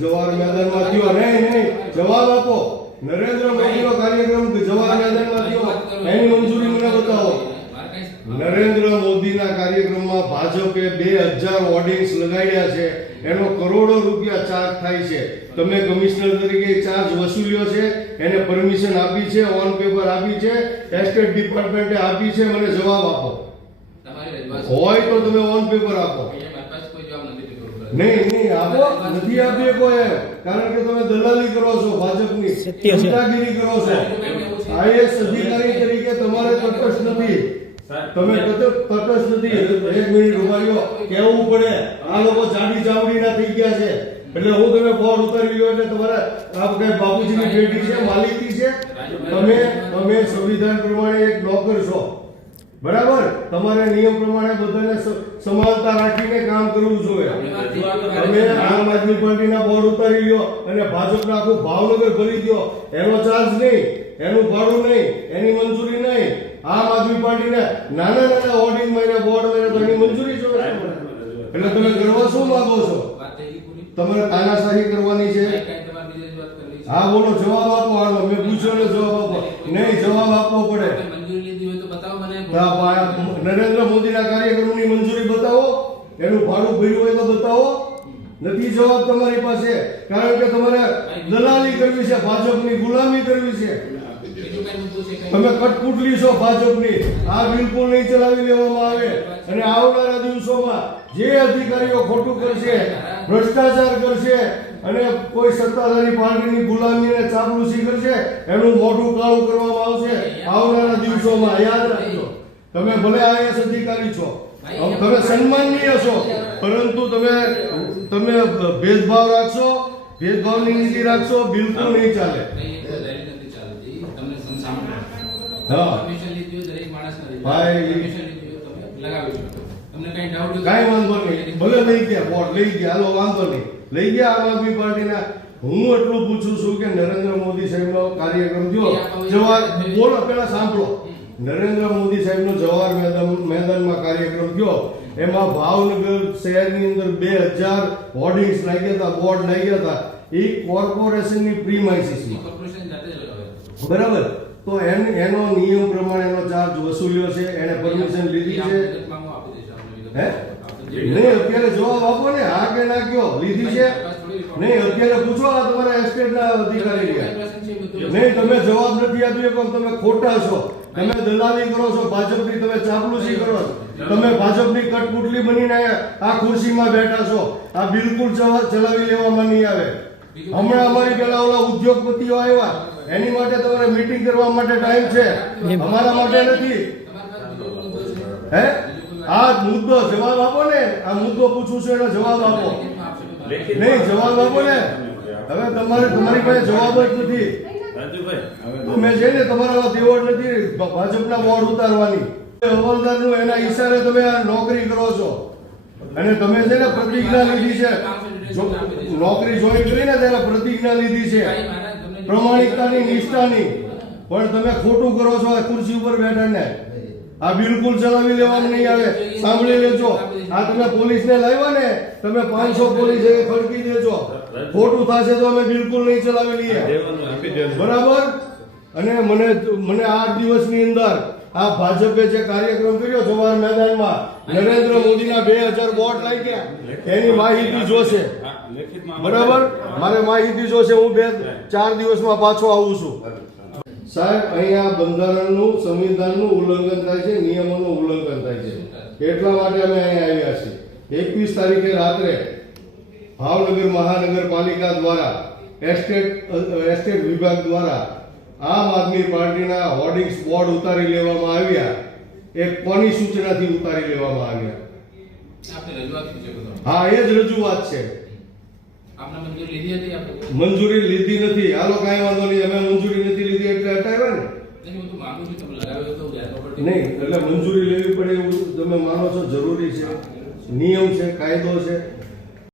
જવાહર મેદાનમાં થયો. નહીં, જવાબ આપો. નરેન્દ્ર મોદીનો કાર્યક્રમ જવાહર મેદાનમાં થયો, એની મંજૂરી મને બતાવો. નરેન્દ્ર મોદીના કાર્યક્રમમાં ભાજપે 2000 હોર્ડિંગ્સ લગાડ્યા છે, એનો કરોડો રૂપિયા ચાર્જ થાય છે. તમે કમિશનર તરીકે ચાર્જ વસૂલ્યો છે, એને પરમિશન આપી છે, ઓન પેપર આપી છે, એસ્ટેટ ડિપાર્ટમેન્ટે આપી છે. મને જવાબ આપો. હોય તો તમે ઓન પેપર આપો. નહીં આપો. નથી આપી કોઈ, કારણ કે તમે દલાલી કરો છો, ભાજપની સત્તાગીરી કરો છો. આઈએસ અધિકારી તરીકે તમારે તટસ્થ નથી. તમે તટસ્થ નથી. એક મિનિટ ઉભા રહ્યો, કહેવું પડે. આ લોકો જાડી ચાવડીના થઈ ગયા છે, એટલે હું તમે બોર્ડ ઉતારી લ્યો એટલે તમારે આ કઈ બાપુજીની પેઢી છે, માલિકી છે. તમે સંવિધાન પ્રમાણે એક નોકર છો, બરાબર? તમારે નિયમ પ્રમાણે બધાને સમાનતા રાખીને કામ કરવું જોઈએ. તમે આમ આદમી પાર્ટીના બોર્ડ ઉતારી લ્યો અને ભાજપના આખું ભાવનગર ભરી દો, એનો ચાર્જ નહીં, એનું ભાડું નહીં, એની મંજૂરી નહીં. આમ આદમી પાર્ટીને નાના હોર્ડિંગ માર્યા, બોર્ડ માર્યા, તો એની મંજૂરી જોઈએ. એટલે તમે કરવા શું માંગો છો? તમારે તાનાશાહી કરવાની છે? હા બોલો, જવાબ આપો. હાલો, મેં પૂછ્યો ને જવાબ આપો. નહીં, જવાબ આપવો પડે. નરેન્દ્ર મોદીના કાર્યક્રમની મંજૂરી બતાવો, એનું ભાડું ભર્યું હોય તો બતાવો. નથી જવાબ તમારી પાસે, કારણ કે તમારે દલાલી કરવી છે, ભાજપની ગુલામી કરવી છે. તમે કટપુટલી છો ભાજપની. આ બિલકુલ નહીં ચલાવી લેવામાં આવે. અને આવનારા દિવસોમાં જે અધિકારીઓ ખોટું કરશે, ભ્રષ્ટાચાર કરશે અને કોઈ સત્તાધારી પાર્ટીની ગુલામી અને ચાપલુસી કરશે, એનું મોઢું કાળું કરવામાં આવશે આવનારા દિવસોમાં. યાદ રાખજો. તમે ભલે આઈએસ અધિકારી છો, તમે સન્માનનીય છો, પરંતુ તમે ભેદભાવ રાખશો, ભેદભાવની નીતિ રાખશો, બિલકુલ નહીં ચાલે. કઈ વાંધો નહીં, ભલે લઈ ગયા બોર્ડ, લઈ ગયા, હાલો વાંધો નહીં, લઈ ગયા આમ આદમી પાર્ટીના. હું એટલું પૂછું છું કે નરેન્દ્ર મોદી સાહેબનો કાર્યક્રમ થયો જવાહર, બોલો પેલા સાંભળો. નરેન્દ્ર મોદી સાહેબનો જવાહર મેદાનમાં કાર્યક્રમ થયો, એમાં ભાવનગર શહેરની અંદર 2000 હોર્ડિંગ્સ લાગ્યા હતા, બોર્ડ લાગ્યા હતા. એ કોર્પોરેશનની પ્રીમાઇસીસમાં, બરાબર? તો એનો નિયમ પ્રમાણે એનો ચાર્જ વસૂલ્યો છે, એને પરમિશન લીધી છે. નહીં, અત્યારે જવાબ આપો ને, હા કે ના કયો. લીધી છે? નહીં, અત્યારે પૂછો. આ તમારા એસ્ટેટના અધિકારી ગયા. નહીં, તમે જવાબ નથી આપી શકો. તમે ખોટા છો. તમે દલાલી કરો છો ભાજપની, તમે ચાપલુસી કરો છો. તમે ભાજપની કટપુટલી બનીને આ ખુરશીમાં બેઠા છો. આ બિલકુલ ચલાવી લેવામાં નહીં આવે. હમણાં અમારી પેલા ઓલા ઉદ્યોગપતિઓ આવ્યા, એની માટે તમારે મીટિંગ કરવા માટે ટાઈમ છે, અમારા માટે નથી. હે, આ મુદ્દો જવાબ આપો ને. આ મુદ્દો પૂછું છું, એનો જવાબ આપો. નહીં, જવાબ આપો ને. હવે તમારી પાસે જવાબ જ નથી. મેં જઈને તમારા દેવડ નથી ભાજપના બોર્ડ ઉતારવાની. હવાલદારનું એના ઈશારે તમે આ નોકરી કરો છો, અને તમે છે ને પ્રતિજ્ઞા લીધી છે. નોકરી જોઈન કરીને ત્યારે પ્રતિજ્ઞા લીધી છે, પ્રમાણિકતાની, નિષ્ઠાની. પણ તમે ખોટું કરો છો આ ખુરશી ઉપર બેઠા ને. આ બિલકુલ ચલાવી લેવામાં નહીં આવે. સાંભળી લેજો. આ તમે પોલીસને લાવ્યા ને, તમે 500 પોલીસ ખડકી દેજો. ખોટું થશે તો અમે બિલકુલ નહીં ચલાવી લઈએ, બરાબર? અને મને 8 દિવસની અંદર આ ભાજપે જે કાર્યક્રમ કર્યો જવાહર મેદાનમાં, નરેન્દ્ર મોદીના 2000 બોર્ડ લાગ્યા, એની માહિતી જોશે, બરાબર? મારે માહિતી જોશે. હું 4 દિવસમાં પાછો આવું છું. સાહેબ, અહીંયા બંધારણનું, સંવિધાનનું ઉલ્લંઘન થાય છે, નિયમોનું ઉલ્લંઘન થાય છે. એટલા માટે અમે અહીંયા આવ્યા છીએ. 21 તારીખે રાત્રે ભાવનગર મહાનગરપાલિકા દ્વારા, એસ્ટેટ વિભાગ દ્વારા આમ આદમી પાર્ટીના હોર્ડિંગ્સ બોર્ડ ઉતારી લેવામાં આવ્યા. એ કોની સૂચનાથી ઉતારી લેવામાં આવ્યા? હા, એ જ રજૂઆત છે. મંજૂરી લીધી નથી. હાલો, કાંઈ વાંધો નહીં. અમે મંજૂરી નથી લીધી એટલે હટાવ્યા ને. નહીં, એટલે મંજૂરી લેવી પડે એવું તમે માનો છો? જરૂરી છે, નિયમ છે, કાયદો છે.